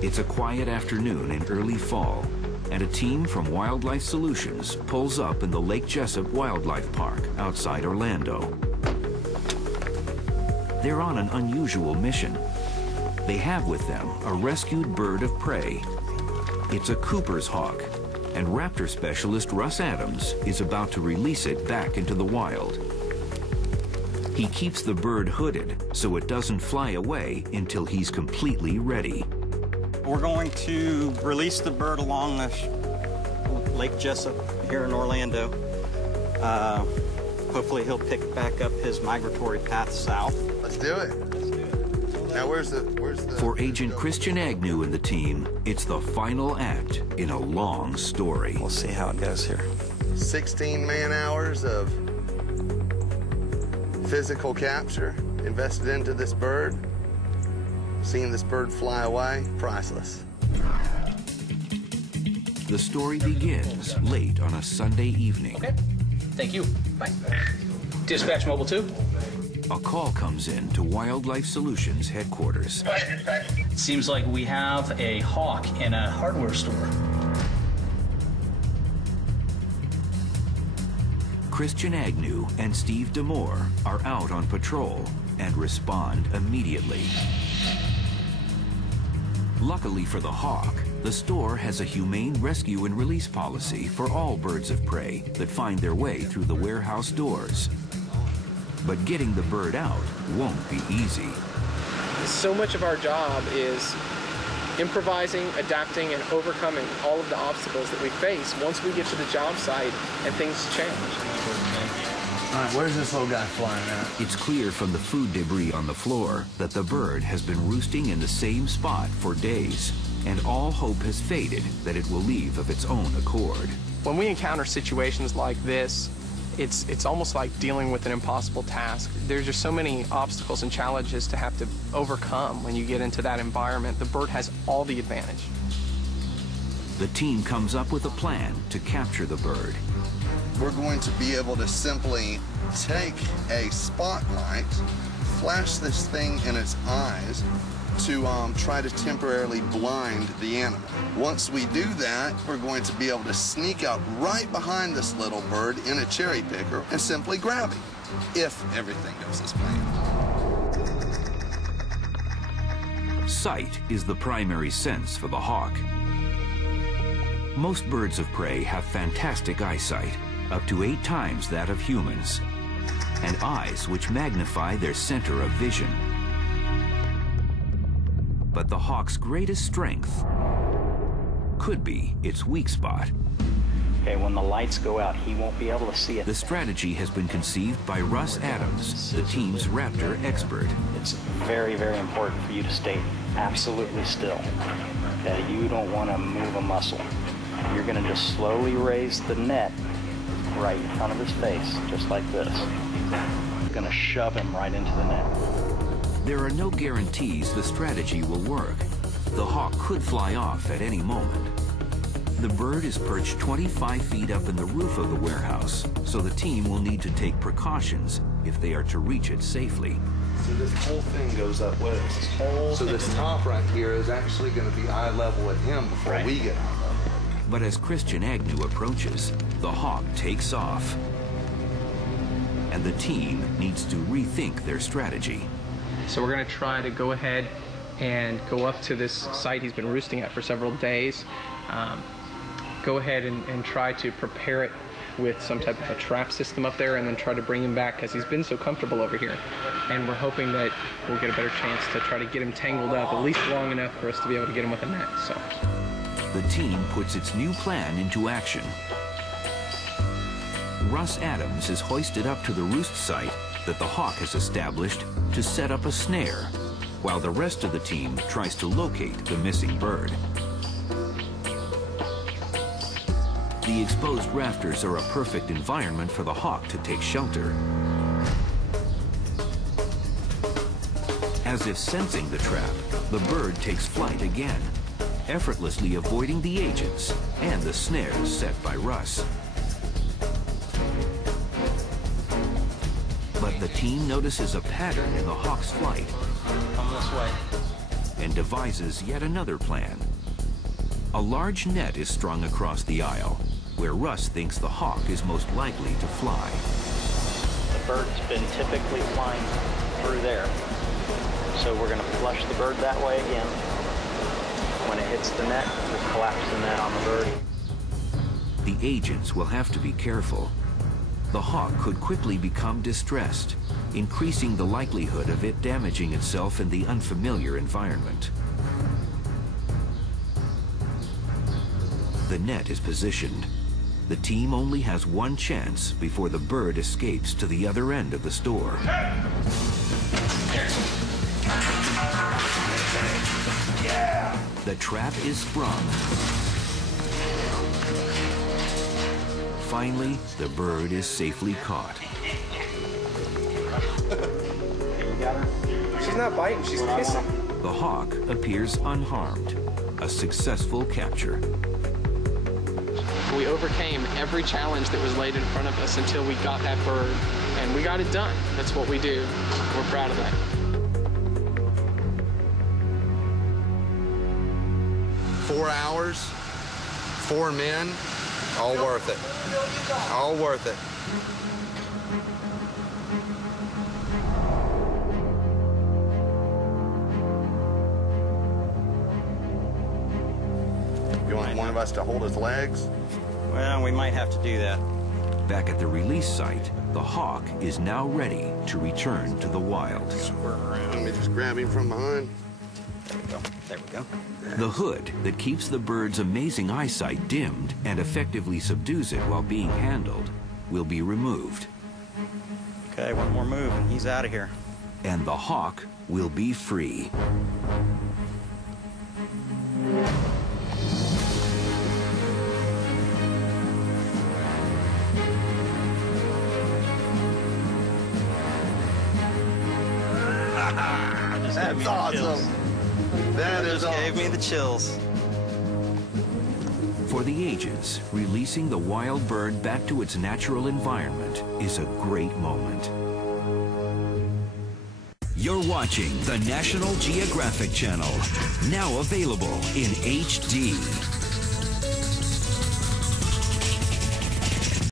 It's a quiet afternoon in early fall, and a team from Wildlife Solutions pulls up in the Lake Jessup Wildlife Park outside Orlando. They're on an unusual mission. They have with them a rescued bird of prey. It's a Cooper's hawk, and raptor specialist Russ Adams is about to release it back into the wild. He keeps the bird hooded so it doesn't fly away until he's completely ready. We're going to release the bird along the Lake Jessup here in Orlando. Hopefully he'll pick back up his migratory path south. Let's do it. Now where's the... For Agent Christian Agnew and the team, it's the final act in a long story. We'll see how it goes here. 16 man-hours of physical capture invested into this bird. Seeing this bird fly away, priceless. The story begins late on a Sunday evening. Okay, thank you. Bye. Dispatch Mobile 2. A call comes in to Wildlife Solutions headquarters. Seems like we have a hawk in a hardware store. Christian Agnew and Steve Demore are out on patrol and respond immediately. Luckily for the hawk, the store has a humane rescue and release policy for all birds of prey that find their way through the warehouse doors. But getting the bird out won't be easy. So much of our job is improvising, adapting, and overcoming all of the obstacles that we face once we get to the job site and things change. All right, where's this little guy flying at? It's clear from the food debris on the floor that the bird has been roosting in the same spot for days, and all hope has faded that it will leave of its own accord. When we encounter situations like this, it's almost like dealing with an impossible task. There's just so many obstacles and challenges to have to overcome when you get into that environment. The bird has all the advantage. The team comes up with a plan to capture the bird. We're going to be able to simply take a spotlight, flash this thing in its eyes to try to temporarily blind the animal. Once we do that, we're going to be able to sneak up right behind this little bird in a cherry picker and simply grab him, if everything goes as planned. Sight is the primary sense for the hawk. Most birds of prey have fantastic eyesight, up to 8 times that of humans, and eyes which magnify their center of vision. But the hawk's greatest strength could be its weak spot. Okay, when the lights go out, he won't be able to see it. The strategy has been conceived by Russ Adams, the team's raptor expert. It's very, very important for you to stay absolutely still, that you don't want to move a muscle. You're going to just slowly raise the net right in front of his face, just like this. You're going to shove him right into the net. There are no guarantees the strategy will work. The hawk could fly off at any moment. The bird is perched 25 feet up in the roof of the warehouse, so the team will need to take precautions if they are to reach it safely. So this whole thing goes up with it. So this top right here is actually going to be eye level with him before we get eye level. But as Christian Agnew approaches, the hawk takes off. And the team needs to rethink their strategy. So we're going to try to go ahead and go up to this site he's been roosting at for several days. Go ahead and try to prepare it with some type of a trap system up there, and then try to bring him back because he's been so comfortable over here. And we're hoping that we'll get a better chance to try to get him tangled up, at least long enough for us to be able to get him with a net. So the team puts its new plan into action. Russ Adams is hoisted up to the roost site that the hawk has established to set up a snare, while the rest of the team tries to locate the missing bird. The exposed rafters are a perfect environment for the hawk to take shelter. As if sensing the trap, the bird takes flight again, effortlessly avoiding the agents and the snares set by Russ. But the team notices a pattern in the hawk's flight Come this way. and devises yet another plan. A large net is strung across the aisle, where Russ thinks the hawk is most likely to fly. The bird's been typically flying through there. So we're going to flush the bird that way again. When it hits the net, we'll collapse the net on the bird. The agents will have to be careful. The hawk could quickly become distressed, increasing the likelihood of it damaging itself in the unfamiliar environment. The net is positioned. The team only has one chance before the bird escapes to the other end of the store. The trap is sprung. Finally, the bird is safely caught. She's not biting, she's kissing. The hawk appears unharmed. A successful capture. We overcame every challenge that was laid in front of us until we got that bird, and we got it done. That's what we do. We're proud of that. "4 hours, 4 men, all worth it. All worth it." You want one of us to hold his legs? Well, we might have to do that. Back at the release site, the hawk is now ready to return to the wild. Let me just grab him from behind. There we go. There we go. The hood that keeps the bird's amazing eyesight dimmed and effectively subdues it while being handled will be removed. Okay, one more move and he's out of here. And the hawk will be free. That's awesome. That is awesome. Gave me the chills. For the agents, releasing the wild bird back to its natural environment is a great moment. You're watching the National Geographic Channel, now available in HD.